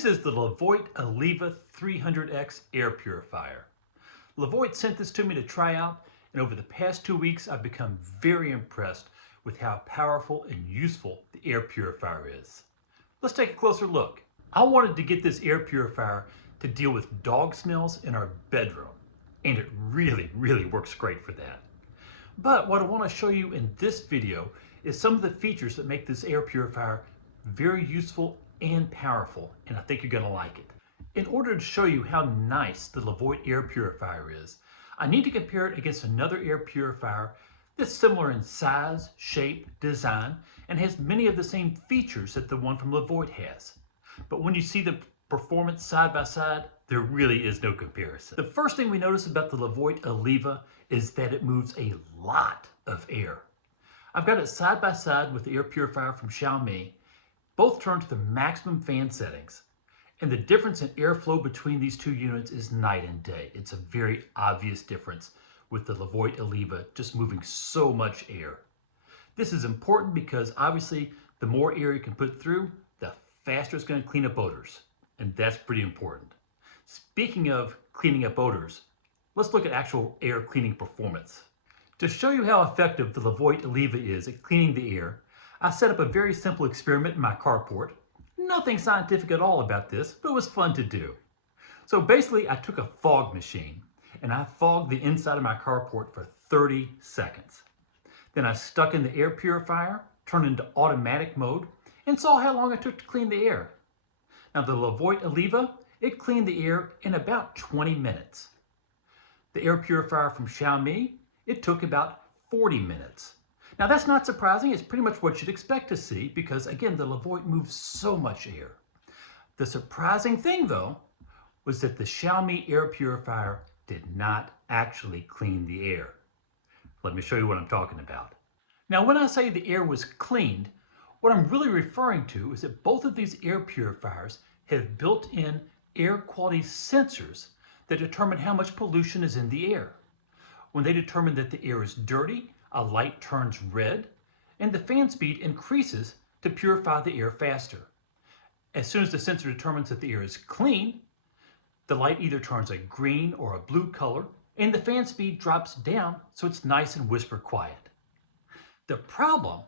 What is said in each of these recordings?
This is the Levoit Eleva 300X Air Purifier. Levoit sent this to me to try out, and over the past 2 weeks I've become very impressed with how powerful and useful the air purifier is. Let's take a closer look. I wanted to get this air purifier to deal with dog smells in our bedroom, and it really works great for that. But what I want to show you in this video is some of the features that make this air purifier very useful and powerful, and I think you're going to like it. In order to show you how nice the Levoit air purifier is, I need to compare it against another air purifier that's similar in size, shape, design, and has many of the same features that the one from Levoit has. But when you see the performance side by side, there really is no comparison. The first thing we notice about the Levoit Eleva is that it moves a lot of air. I've got it side by side with the air purifier from Xiaomi. Both turn to the maximum fan settings, and the difference in airflow between these two units is night and day. It's a very obvious difference with the Levoit Eleva just moving so much air. This is important because obviously the more air you can put through, the faster it's going to clean up odors, and that's pretty important. Speaking of cleaning up odors, let's look at actual air cleaning performance. To show you how effective the Levoit Eleva is at cleaning the air, I set up a very simple experiment in my carport. Nothing scientific at all about this, but it was fun to do. So basically, I took a fog machine and I fogged the inside of my carport for 30 seconds. Then I stuck in the air purifier, turned into automatic mode, and saw how long it took to clean the air. Now the Levoit Eleva, it cleaned the air in about 20 minutes. The air purifier from Xiaomi, it took about 40 minutes. Now that's not surprising, it's pretty much what you'd expect to see because again, the Levoit moves so much air. The surprising thing though, was that the Xiaomi air purifier did not actually clean the air. Let me show you what I'm talking about. Now when I say the air was cleaned, what I'm really referring to is that both of these air purifiers have built-in air quality sensors that determine how much pollution is in the air. When they determine that the air is dirty, a light turns red, and the fan speed increases to purify the air faster. As soon as the sensor determines that the air is clean, the light either turns a green or a blue color, and the fan speed drops down so it's nice and whisper quiet. The problem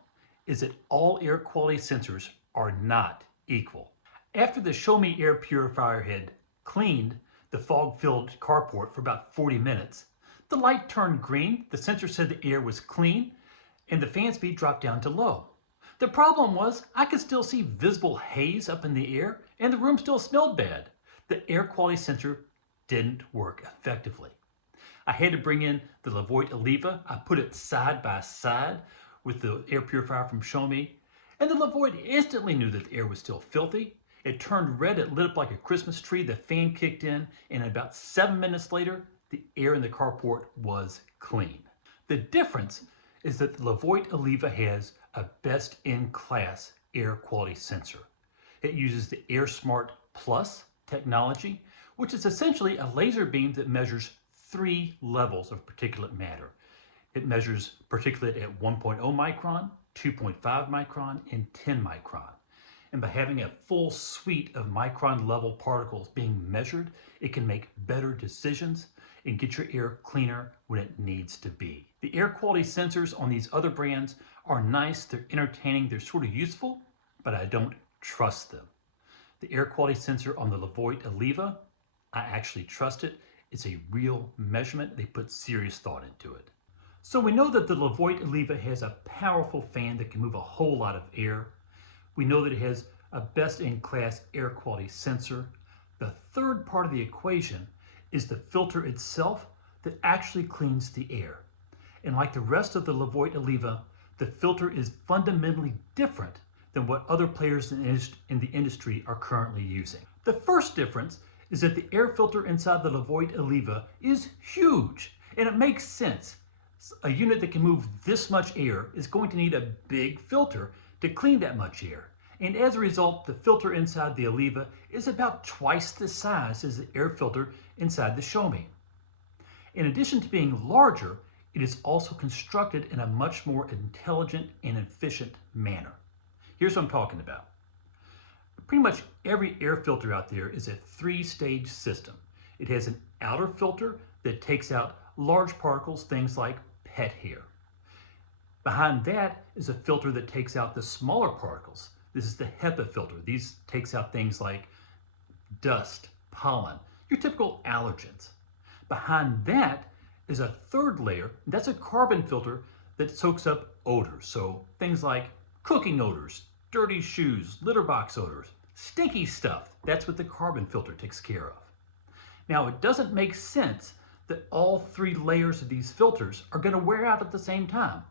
is that all air quality sensors are not equal. After the Xiaomi air purifier had cleaned the fog-filled carport for about 40 minutes, the light turned green, the sensor said the air was clean, and the fan speed dropped down to low. The problem was I could still see visible haze up in the air, and the room still smelled bad. The air quality sensor didn't work effectively. I had to bring in the Levoit Eleva. I put it side by side with the air purifier from Xiaomi, and the Levoit instantly knew that the air was still filthy. It turned red, it lit up like a Christmas tree, the fan kicked in, and about 7 minutes later, the air in the carport was clean. The difference is that the Levoit Eleva has a best-in-class air quality sensor. It uses the AirSmart Plus technology, which is essentially a laser beam that measures 3 levels of particulate matter. It measures particulate at 1.0 micron, 2.5 micron, and 10 micron. And by having a full suite of micron level particles being measured, it can make better decisions and get your air cleaner when it needs to be. The air quality sensors on these other brands are nice, they're entertaining, they're sort of useful, but I don't trust them. The air quality sensor on the Levoit Eleva, I actually trust it. It's a real measurement. They put serious thought into it. So we know that the Levoit Eleva has a powerful fan that can move a whole lot of air. We know that it has a best-in-class air quality sensor. The third part of the equation is the filter itself that actually cleans the air. And like the rest of the Levoit Eleva, the filter is fundamentally different than what other players in the industry are currently using. The first difference is that the air filter inside the Levoit Eleva is huge, and it makes sense. A unit that can move this much air is going to need a big filter to clean that much air. And as a result, the filter inside the Eleva is about twice the size as the air filter inside the Xiaomi. In addition to being larger, it is also constructed in a much more intelligent and efficient manner. Here's what I'm talking about. Pretty much every air filter out there is a three-stage system. It has an outer filter that takes out large particles, things like pet hair. Behind that is a filter that takes out the smaller particles. This is the HEPA filter. These takes out things like dust, pollen, your typical allergens. Behind that is a third layer, and that's a carbon filter that soaks up odors. So things like cooking odors, dirty shoes, litter box odors, stinky stuff. That's what the carbon filter takes care of. Now, it doesn't make sense that all three layers of these filters are going to wear out at the same time.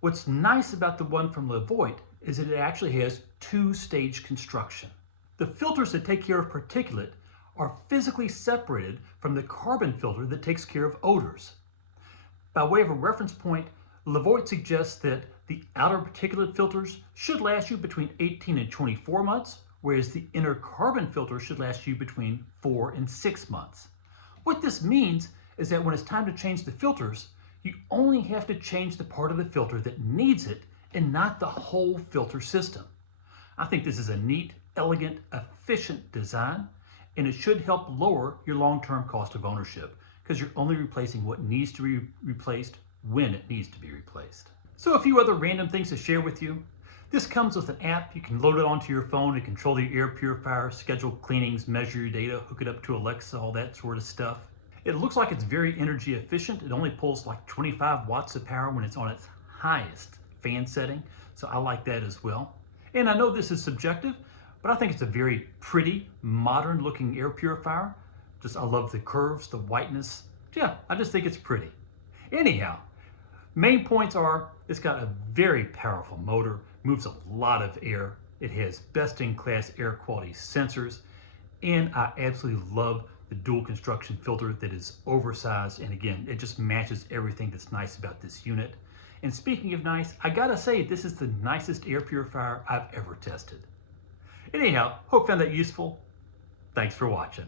What's nice about the one from Levoit is that it actually has two-stage construction. The filters that take care of particulate are physically separated from the carbon filter that takes care of odors. By way of a reference point, Levoit suggests that the outer particulate filters should last you between 18 and 24 months, whereas the inner carbon filter should last you between 4 and 6 months. What this means is that when it's time to change the filters, you only have to change the part of the filter that needs it and not the whole filter system. I think this is a neat, elegant, efficient design, and it should help lower your long-term cost of ownership because you're only replacing what needs to be replaced when it needs to be replaced. So a few other random things to share with you. This comes with an app. You can load it onto your phone and control the air purifier, schedule cleanings, measure your data, hook it up to Alexa, all that sort of stuff. It looks like it's very energy efficient. It only pulls like 25 watts of power when it's on its highest fan setting, so I like that as well. And I know this is subjective, but I think it's a very pretty, modern looking air purifier. I love the curves, the whiteness. Yeah, I just think it's pretty. Anyhow, main points are it's got a very powerful motor, moves a lot of air. It has best-in-class air quality sensors, and I absolutely love the dual construction filter that is oversized, and again, it just matches everything that's nice about this unit. And speaking of nice, I gotta say, this is the nicest air purifier I've ever tested. Anyhow, hope you found that useful. Thanks for watching.